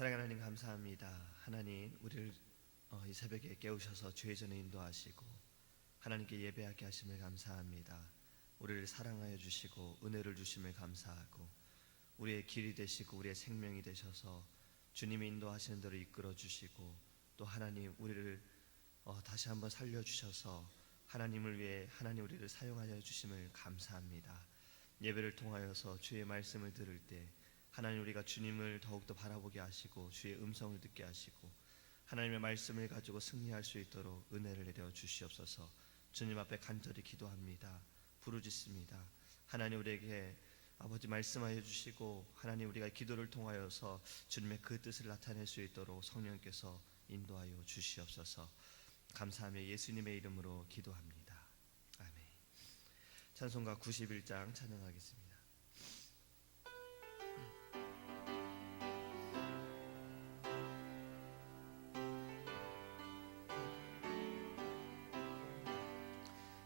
사랑하는 하나님 감사합니다. 하나님 우리를 이 새벽에 깨우셔서 주의 전에 인도하시고 하나님께 예배하게 하심을 감사합니다. 우리를 사랑하여 주시고 은혜를 주심을 감사하고 우리의 길이 되시고 우리의 생명이 되셔서 주님이 인도하시는 대로 이끌어 주시고 또 하나님 우리를 다시 한번 살려주셔서 하나님을 위해 하나님 우리를 사용하여 주심을 감사합니다. 예배를 통하여서 주의 말씀을 들을 때 하나님 우리가 주님을 더욱더 바라보게 하시고 주의 음성을 듣게 하시고 하나님의 말씀을 가지고 승리할 수 있도록 은혜를 내려 주시옵소서. 주님 앞에 간절히 기도합니다. 부르짖습니다. 하나님 우리에게 아버지 말씀하여 주시고 하나님 우리가 기도를 통하여서 주님의 그 뜻을 나타낼 수 있도록 성령께서 인도하여 주시옵소서. 감사하며 예수님의 이름으로 기도합니다. 아멘. 찬송가 91장 찬양하겠습니다.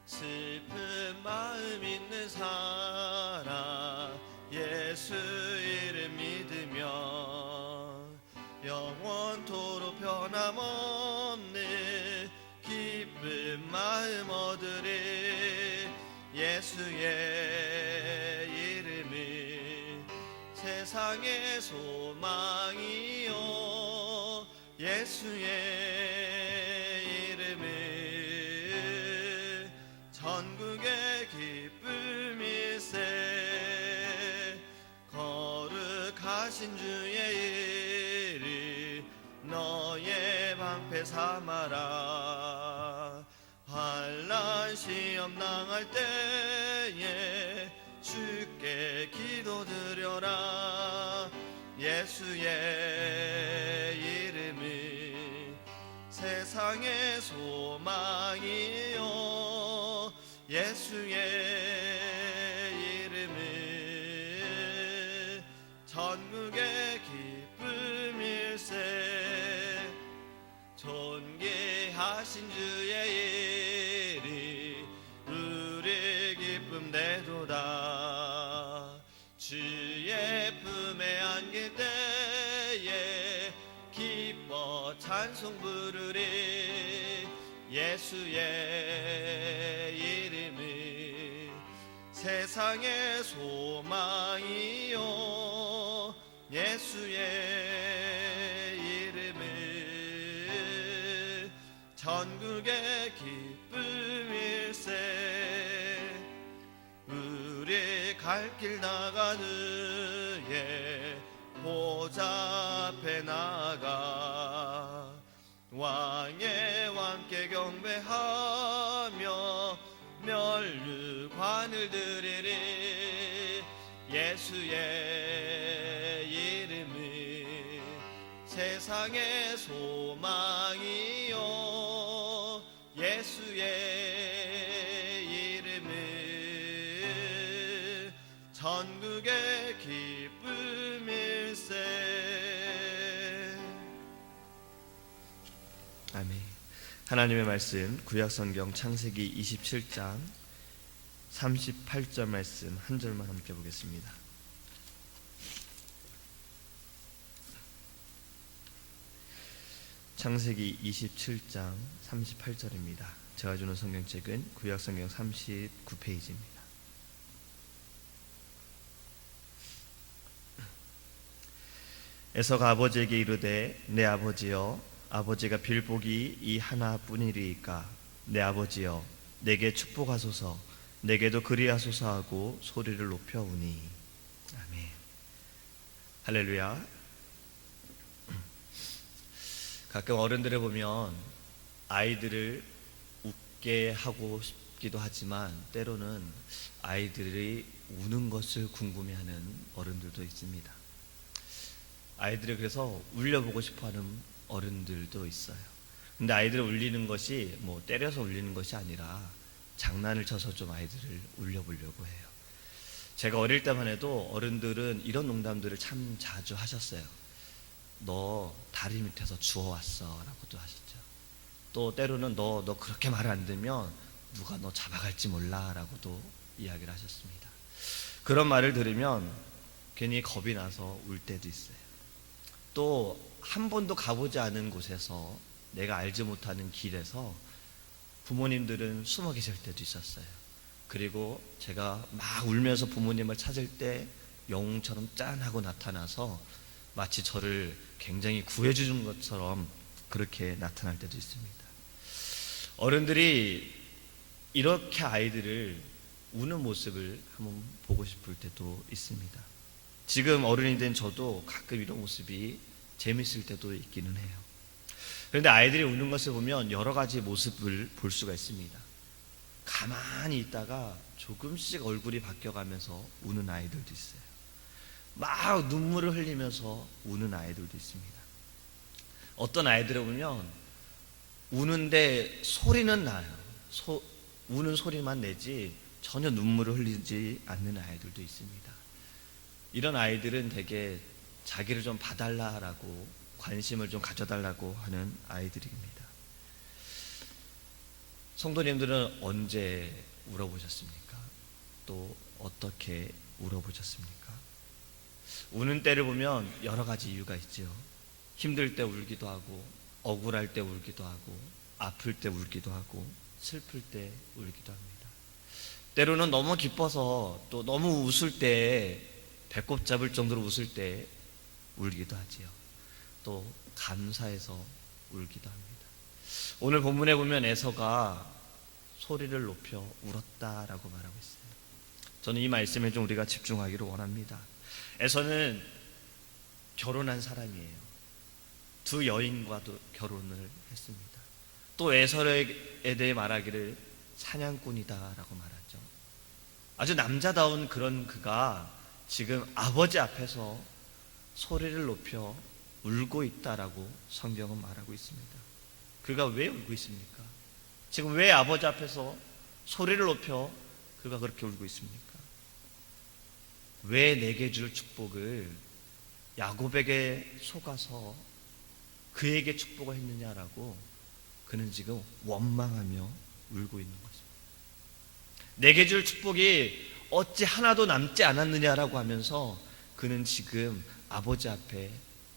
슬픈 마음 있는 사람 예수 이름 믿으며 영원토록 변함없는 기쁜 마음 얻으리. 예수의 이름은 세상의 소망이요 예수의 이름은 전국의 기쁨일세. 거룩하신 주의 이름 너의 방패 삼아라. 환난 시험 당할 때에 주께 기도드려라. 예수의 이름은 세상의 소망이요 예수의 이름은 전국의 기쁨일세. 존귀하신 주의 이름 우리 기쁨 되도다. 주의 품에 안길 때에 기뻐 찬송 부르리. 예수의 이름은 세상의 소망이요 예수의 이름은 전국의 기쁨일세. 우리 갈 길 나가느에 보좌 앞에 나가 왕의 왕께 경배하며 면류관을 드리리. 예수의 이름은 세상의 소망이요 예수의 이름은 전국의 기쁨일세. 아멘. 하나님의 말씀 구약성경 창세기 27장 38절 말씀 한 절만 함께 보겠습니다. 창세기 27장 38절입니다. 제가 주는 성경책은 구약성경 39페이지입니다. 에서가 아버지에게 이르되 내 아버지여, 아버지가 빌 복이 이 하나뿐이리이까 내 아버지여 내게 축복하소서, 내게도 그리하소서 하고 소리를 높여오니. 아멘. 할렐루야. 가끔 어른들을 보면 아이들을 웃게 하고 싶기도 하지만 때로는 아이들이 우는 것을 궁금해하는 어른들도 있습니다. 아이들을 그래서 울려보고 싶어하는 어른들도 있어요. 근데 아이들을 울리는 것이 뭐 때려서 울리는 것이 아니라 장난을 쳐서 좀 아이들을 울려보려고 해요. 제가 어릴 때만 해도 어른들은 이런 농담들을 참 자주 하셨어요. 너 다리 밑에서 주워왔어 라고도 하셨죠. 또 때로는 너 그렇게 말 안 들으면 누가 너 잡아갈지 몰라 라고도 이야기를 하셨습니다. 그런 말을 들으면 괜히 겁이 나서 울 때도 있어요. 또 한 번도 가보지 않은 곳에서, 내가 알지 못하는 길에서 부모님들은 숨어 계실 때도 있었어요. 그리고 제가 막 울면서 부모님을 찾을 때 영웅처럼 짠 하고 나타나서 마치 저를 굉장히 구해주는 것처럼 그렇게 나타날 때도 있습니다. 어른들이 이렇게 아이들을 우는 모습을 한번 보고 싶을 때도 있습니다. 지금 어른이 된 저도 가끔 이런 모습이 재밌을 때도 있기는 해요. 그런데 아이들이 우는 것을 보면 여러 가지 모습을 볼 수가 있습니다. 가만히 있다가 조금씩 얼굴이 바뀌어가면서 우는 아이들도 있어요. 막 눈물을 흘리면서 우는 아이들도 있습니다. 어떤 아이들을 보면 우는데 소리는 나요. 우는 소리만 내지 전혀 눈물을 흘리지 않는 아이들도 있습니다. 이런 아이들은 되게 자기를 좀 봐달라고, 관심을 좀 가져달라고 하는 아이들입니다. 성도님들은 언제 울어보셨습니까? 또 어떻게 울어보셨습니까? 우는 때를 보면 여러 가지 이유가 있죠. 힘들 때 울기도 하고, 억울할 때 울기도 하고, 아플 때 울기도 하고, 슬플 때 울기도 합니다. 때로는 너무 기뻐서, 또 너무 웃을 때, 배꼽 잡을 정도로 웃을 때 울기도 하지요. 또 감사해서 울기도 합니다. 오늘 본문에 보면 에서가 소리를 높여 울었다라고 말하고 있어요. 저는 이 말씀에 좀 우리가 집중하기를 원합니다. 에서는 결혼한 사람이에요. 두 여인과도 결혼을 했습니다. 또 에서에 대해 말하기를 사냥꾼이다라고 말하죠. 아주 남자다운 그런 그가 지금 아버지 앞에서 소리를 높여 울고 있다라고 성경은 말하고 있습니다. 그가 왜 울고 있습니까? 지금 왜 아버지 앞에서 소리를 높여 그가 그렇게 울고 있습니까? 왜 내게 줄 축복을 야곱에게 속아서 그에게 축복을 했느냐라고 그는 지금 원망하며 울고 있는 것입니다. 내게 줄 축복이 어찌 하나도 남지 않았느냐라고 하면서 그는 지금 아버지 앞에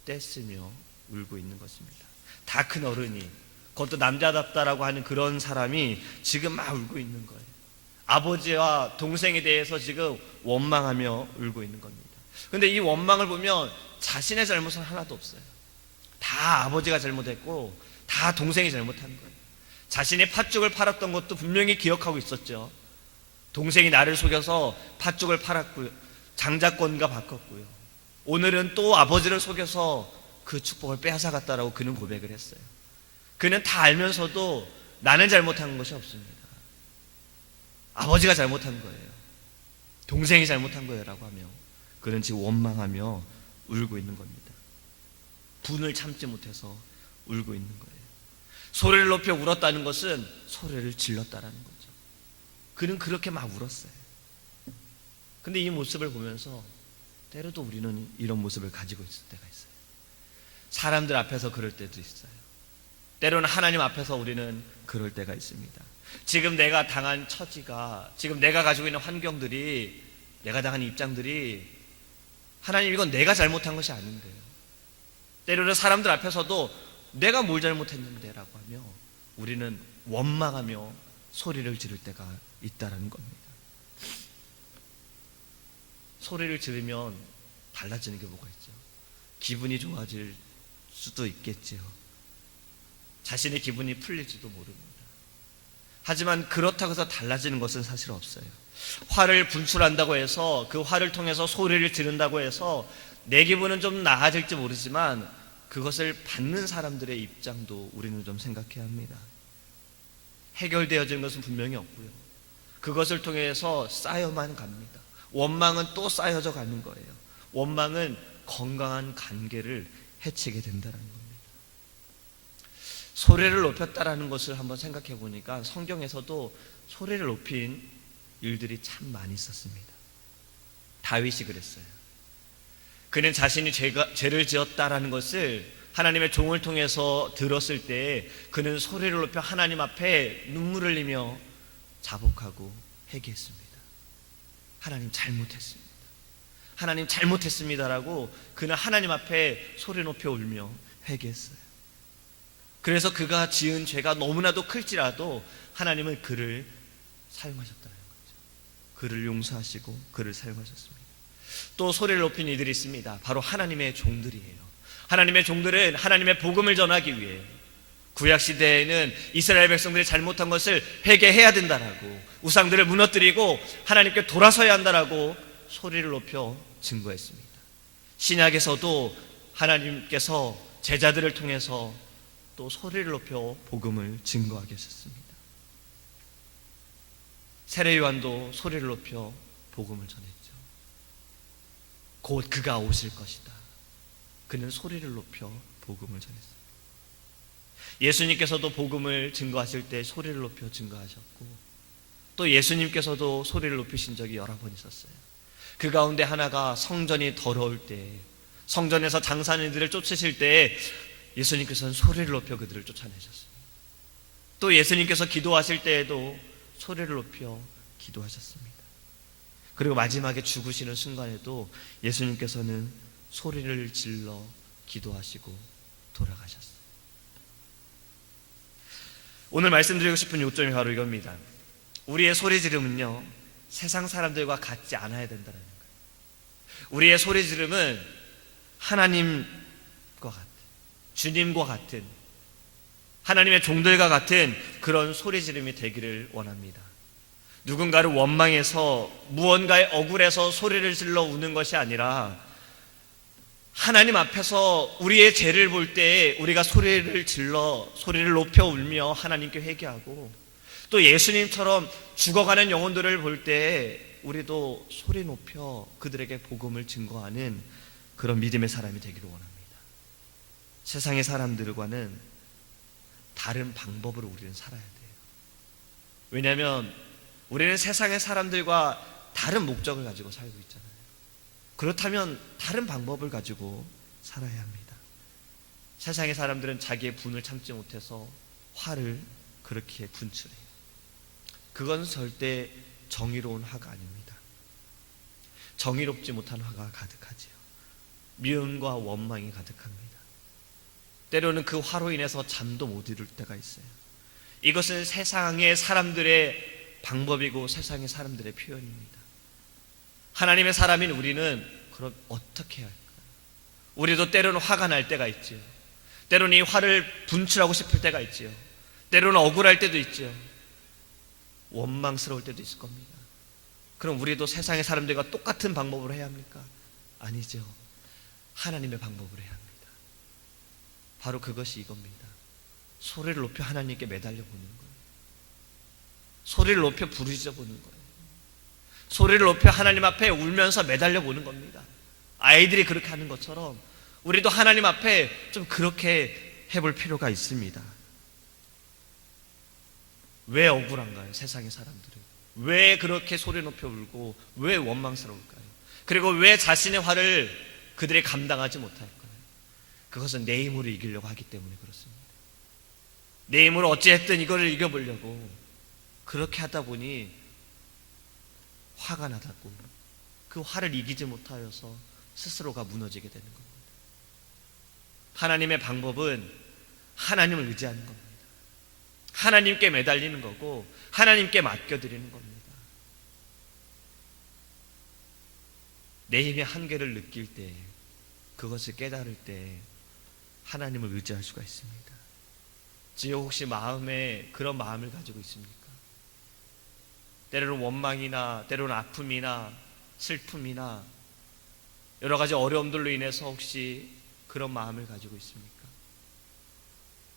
떼쓰며 울고 있는 것입니다. 다 큰 어른이, 그것도 남자답다라고 하는 그런 사람이 지금 막 울고 있는 거예요. 아버지와 동생에 대해서 지금 원망하며 울고 있는 겁니다. 그런데 이 원망을 보면 자신의 잘못은 하나도 없어요. 다 아버지가 잘못했고 다 동생이 잘못한 거예요. 자신이 팥죽을 팔았던 것도 분명히 기억하고 있었죠. 동생이 나를 속여서 팥죽을 팔았고요, 장자권과 바꿨고요, 오늘은 또 아버지를 속여서 그 축복을 빼앗아갔다라고 그는 고백을 했어요. 그는 다 알면서도 나는 잘못한 것이 없습니다, 아버지가 잘못한 거예요, 동생이 잘못한 거예요 라고 하며 그는 지금 원망하며 울고 있는 겁니다. 분을 참지 못해서 울고 있는 거예요. 소리를 높여 울었다는 것은 소리를 질렀다라는 거죠. 그는 그렇게 막 울었어요. 근데 이 모습을 보면서 때로도 우리는 이런 모습을 가지고 있을 때가 있어요. 사람들 앞에서 그럴 때도 있어요. 때로는 하나님 앞에서 우리는 그럴 때가 있습니다. 지금 내가 당한 처지가, 지금 내가 가지고 있는 환경들이, 내가 당한 입장들이 하나님 이건 내가 잘못한 것이 아닌데요, 때로는 사람들 앞에서도 내가 뭘 잘못했는데 라고 하며 우리는 원망하며 소리를 지를 때가 있다는 겁니다. 소리를 지르면 달라지는 게 뭐가 있죠? 기분이 좋아질 수도 있겠지요. 자신의 기분이 풀릴지도 모릅니다. 하지만 그렇다고 해서 달라지는 것은 사실 없어요. 화를 분출한다고 해서, 그 화를 통해서 소리를 지른다고 해서 내 기분은 좀 나아질지 모르지만 그것을 받는 사람들의 입장도 우리는 좀 생각해야 합니다. 해결되어지는 것은 분명히 없고요, 그것을 통해서 쌓여만 갑니다. 원망은 또 쌓여져 가는 거예요. 원망은 건강한 관계를 해치게 된다는 겁니다. 소리를 높였다라는 것을 한번 생각해 보니까 성경에서도 소리를 높인 일들이 참 많이 있었습니다. 다윗이 그랬어요. 그는 자신이 죄를 지었다라는 것을 하나님의 종을 통해서 들었을 때 그는 소리를 높여 하나님 앞에 눈물을 흘리며 자복하고 회개했습니다. 하나님 잘못했습니다, 하나님 잘못했습니다라고 그는 하나님 앞에 소리 높여 울며 회개했어요. 그래서 그가 지은 죄가 너무나도 클지라도 하나님은 그를 사용하셨다는 거죠. 그를 용서하시고 그를 사용하셨습니다. 또 소리를 높인 이들이 있습니다. 바로 하나님의 종들이에요. 하나님의 종들은 하나님의 복음을 전하기 위해 구약시대에는 이스라엘 백성들이 잘못한 것을 회개해야 된다라고, 우상들을 무너뜨리고 하나님께 돌아서야 한다라고 소리를 높여 증거했습니다. 신약에서도 하나님께서 제자들을 통해서 또 소리를 높여 복음을 증거하게 하셨습니다. 세례 요한도 소리를 높여 복음을 전했죠. 곧 그가 오실 것이다. 그는 소리를 높여 복음을 전했습니다. 예수님께서도 복음을 증거하실 때 소리를 높여 증거하셨고, 또 예수님께서도 소리를 높이신 적이 여러 번 있었어요. 그 가운데 하나가 성전이 더러울 때, 성전에서 장사하는 이들을 쫓으실 때 예수님께서는 소리를 높여 그들을 쫓아내셨습니다. 또 예수님께서 기도하실 때에도 소리를 높여 기도하셨습니다. 그리고 마지막에 죽으시는 순간에도 예수님께서는 소리를 질러 기도하시고 돌아가셨어요. 오늘 말씀드리고 싶은 요점이 바로 이겁니다. 우리의 소리 지름은요, 세상 사람들과 같지 않아야 된다는 거예요. 우리의 소리 지름은 하나님과 같은, 주님과 같은, 하나님의 종들과 같은 그런 소리 지름이 되기를 원합니다. 누군가를 원망해서 무언가에 억울해서 소리를 질러 우는 것이 아니라, 하나님 앞에서 우리의 죄를 볼 때 우리가 소리를 질러 소리를 높여 울며 하나님께 회개하고, 또 예수님처럼 죽어가는 영혼들을 볼 때 우리도 소리 높여 그들에게 복음을 증거하는 그런 믿음의 사람이 되기를 원합니다. 세상의 사람들과는 다른 방법으로 우리는 살아야 돼요. 왜냐하면 우리는 세상의 사람들과 다른 목적을 가지고 살고 있잖아요. 그렇다면 다른 방법을 가지고 살아야 합니다. 세상의 사람들은 자기의 분을 참지 못해서 화를 그렇게 분출해요. 그건 절대 정의로운 화가 아닙니다. 정의롭지 못한 화가 가득하지요. 미움과 원망이 가득합니다. 때로는 그 화로 인해서 잠도 못 이룰 때가 있어요. 이것은 세상의 사람들의 방법이고 세상의 사람들의 표현입니다. 하나님의 사람인 우리는 그럼 어떻게 해야 할까요? 우리도 때로는 화가 날 때가 있지요. 때로는 이 화를 분출하고 싶을 때가 있지요. 때로는 억울할 때도 있지요. 원망스러울 때도 있을 겁니다. 그럼 우리도 세상의 사람들과 똑같은 방법으로 해야 합니까? 아니죠. 하나님의 방법으로 해야 합니다. 바로 그것이 이겁니다. 소리를 높여 하나님께 매달려 보는 거예요. 소리를 높여 부르짖어 보는 거예요. 소리를 높여 하나님 앞에 울면서 매달려 보는 겁니다. 아이들이 그렇게 하는 것처럼 우리도 하나님 앞에 좀 그렇게 해볼 필요가 있습니다. 왜 억울한가요? 세상의 사람들은 왜 그렇게 소리 높여 울고 왜 원망스러울까요? 그리고 왜 자신의 화를 그들이 감당하지 못할까요? 그것은 내 힘으로 이기려고 하기 때문에 그렇습니다. 내 힘으로 어찌했든 이거를 이겨보려고 그렇게 하다 보니 화가 나다고 그 화를 이기지 못하여서 스스로가 무너지게 되는 겁니다. 하나님의 방법은 하나님을 의지하는 겁니다. 하나님께 매달리는 거고 하나님께 맡겨드리는 겁니다. 내 힘의 한계를 느낄 때, 그것을 깨달을 때 하나님을 의지할 수가 있습니다. 지금 혹시 마음에 그런 마음을 가지고 있습니까? 때로는 원망이나 때로는 아픔이나 슬픔이나 여러 가지 어려움들로 인해서 혹시 그런 마음을 가지고 있습니까?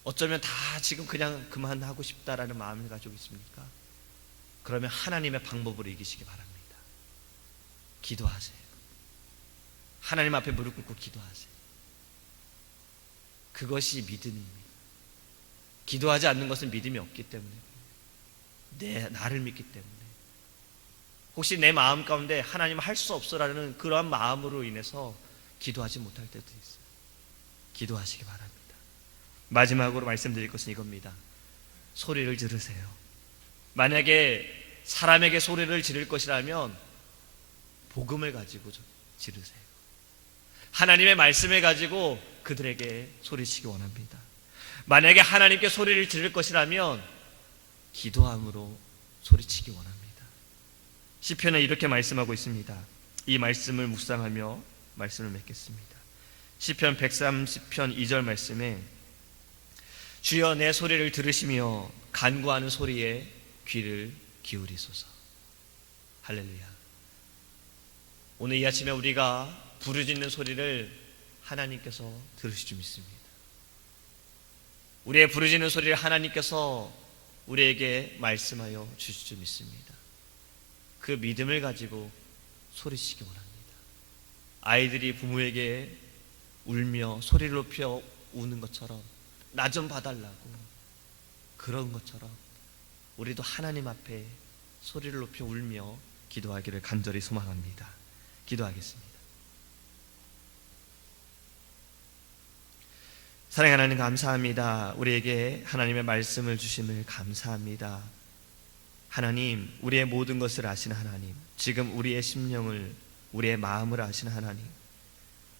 어쩌면 다 지금 그냥 그만하고 싶다라는 마음을 가지고 있습니까? 그러면 하나님의 방법으로 이기시기 바랍니다. 기도하세요. 하나님 앞에 무릎 꿇고 기도하세요. 그것이 믿음입니다. 기도하지 않는 것은 믿음이 없기 때문에, 나를 믿기 때문에, 혹시 내 마음 가운데 하나님 할 수 없어라는 그러한 마음으로 인해서 기도하지 못할 때도 있어요. 기도하시기 바랍니다. 마지막으로 말씀드릴 것은 이겁니다. 소리를 지르세요. 만약에 사람에게 소리를 지를 것이라면 복음을 가지고 지르세요. 하나님의 말씀을 가지고 그들에게 소리치기 원합니다. 만약에 하나님께 소리를 지를 것이라면 기도함으로 소리치기 원합니다. 시편에 이렇게 말씀하고 있습니다. 이 말씀을 묵상하며 말씀을 맺겠습니다. 시편 130편 2절 말씀에 주여 내 소리를 들으시며 간구하는 소리에 귀를 기울이소서. 할렐루야. 오늘 이 아침에 우리가 부르짖는 소리를 하나님께서 들으실 줄 믿습니다. 우리의 부르짖는 소리를 하나님께서 우리에게 말씀하여 주실 줄 믿습니다. 그 믿음을 가지고 소리치기 원합니다. 아이들이 부모에게 울며 소리를 높여 우는 것처럼 나 좀 봐달라고, 그런 것처럼 우리도 하나님 앞에 소리를 높여 울며 기도하기를 간절히 소망합니다. 기도하겠습니다. 사랑하는 하나님 감사합니다. 우리에게 하나님의 말씀을 주심을 감사합니다. 하나님, 우리의 모든 것을 아시는 하나님, 지금 우리의 심령을, 우리의 마음을 아시는 하나님,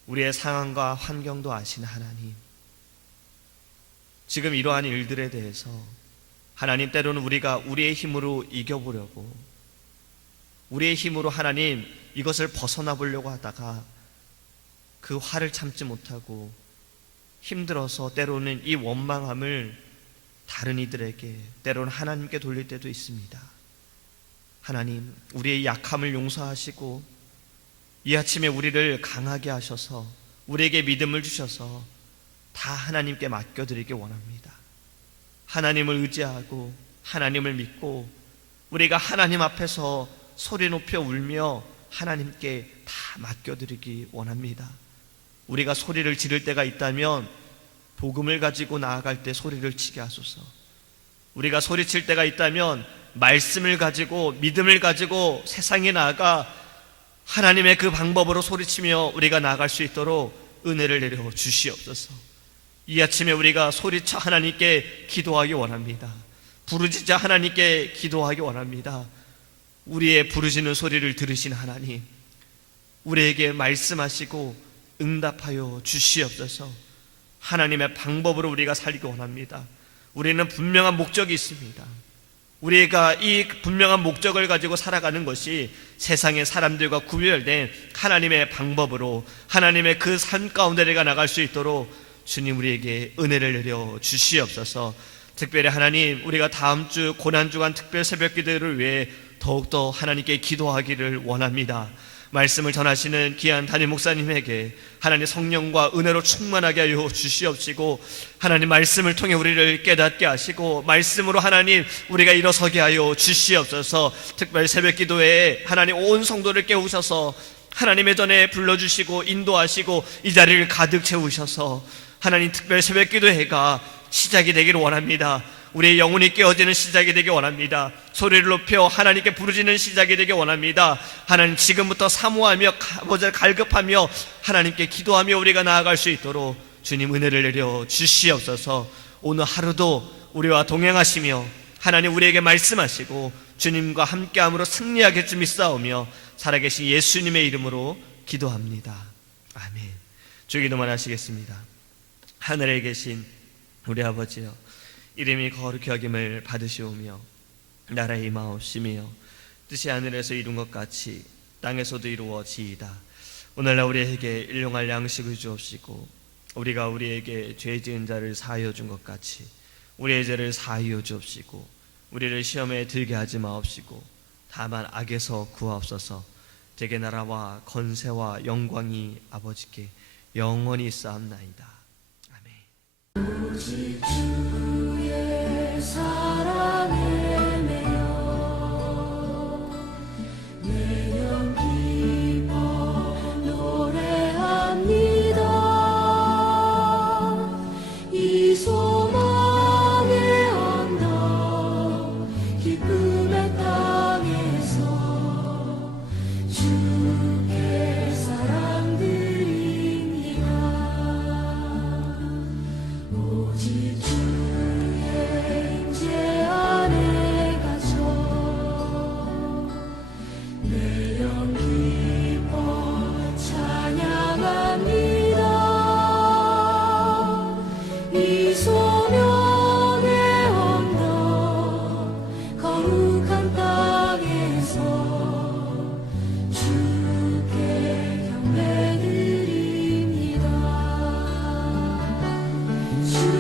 우리의 상황과 환경도 아시는 하나님, 지금 이러한 일들에 대해서 하나님, 때로는 우리가 우리의 힘으로 이겨보려고, 우리의 힘으로 하나님 이것을 벗어나 보려고 하다가 그 화를 참지 못하고 힘들어서 때로는 이 원망함을 다른 이들에게, 때로는 하나님께 돌릴 때도 있습니다. 하나님, 우리의 약함을 용서하시고 이 아침에 우리를 강하게 하셔서 우리에게 믿음을 주셔서 다 하나님께 맡겨드리기 원합니다. 하나님을 의지하고 하나님을 믿고 우리가 하나님 앞에서 소리 높여 울며 하나님께 다 맡겨드리기 원합니다. 우리가 소리를 지를 때가 있다면 복음을 가지고 나아갈 때 소리를 치게 하소서. 우리가 소리칠 때가 있다면 말씀을 가지고 믿음을 가지고 세상에 나아가 하나님의 그 방법으로 소리치며 우리가 나아갈 수 있도록 은혜를 내려 주시옵소서. 이 아침에 우리가 소리쳐 하나님께 기도하기 원합니다. 부르짖자 하나님께 기도하기 원합니다. 우리의 부르짖는 소리를 들으신 하나님, 우리에게 말씀하시고 응답하여 주시옵소서. 하나님의 방법으로 우리가 살기 원합니다. 우리는 분명한 목적이 있습니다. 우리가 이 분명한 목적을 가지고 살아가는 것이 세상의 사람들과 구별된 하나님의 방법으로 하나님의 그 삶 가운데 우리가 나갈 수 있도록 주님 우리에게 은혜를 내려 주시옵소서. 특별히 하나님, 우리가 다음 주 고난주간 특별 새벽 기도를 위해 더욱더 하나님께 기도하기를 원합니다. 말씀을 전하시는 귀한 담임 목사님에게 하나님 성령과 은혜로 충만하게 하여 주시옵시고, 하나님 말씀을 통해 우리를 깨닫게 하시고 말씀으로 하나님 우리가 일어서게 하여 주시옵소서. 특별 새벽 기도에 하나님 온 성도를 깨우셔서 하나님의 전에 불러주시고 인도하시고 이 자리를 가득 채우셔서 하나님 특별 새벽 기도회가 시작이 되기를 원합니다. 우리의 영혼이 깨어지는 시작이 되기 원합니다. 소리를 높여 하나님께 부르짖는 시작이 되기 원합니다. 하나님, 지금부터 사모하며 갈급하며 하나님께 기도하며 우리가 나아갈 수 있도록 주님 은혜를 내려 주시옵소서. 오늘 하루도 우리와 동행하시며 하나님 우리에게 말씀하시고 주님과 함께함으로 승리하게 줄 믿사오며 살아계신 예수님의 이름으로 기도합니다. 아멘. 주 기도만 하시겠습니다. 하늘에 계신 우리 아버지여, 이름이 거룩히 여김을 받으시오며 나라의 임하옵시며 뜻이 하늘에서 이룬 것 같이 땅에서도 이루어지이다. 오늘날 우리에게 일용할 양식을 주옵시고 우리가 우리에게 죄 지은 자를 사하여 준 것 같이 우리의 죄를 사하여 주옵시고 우리를 시험에 들게 하지 마옵시고 다만 악에서 구하옵소서. 대개 나라와 권세와 영광이 아버지께 영원히 있사옵나이다. 오직 주의 사랑에 매여 내 영 기뻐 노래합니다. 이 소망의 언덕 기쁨의 땅에서 주께 사랑드립니다. 오직 주 주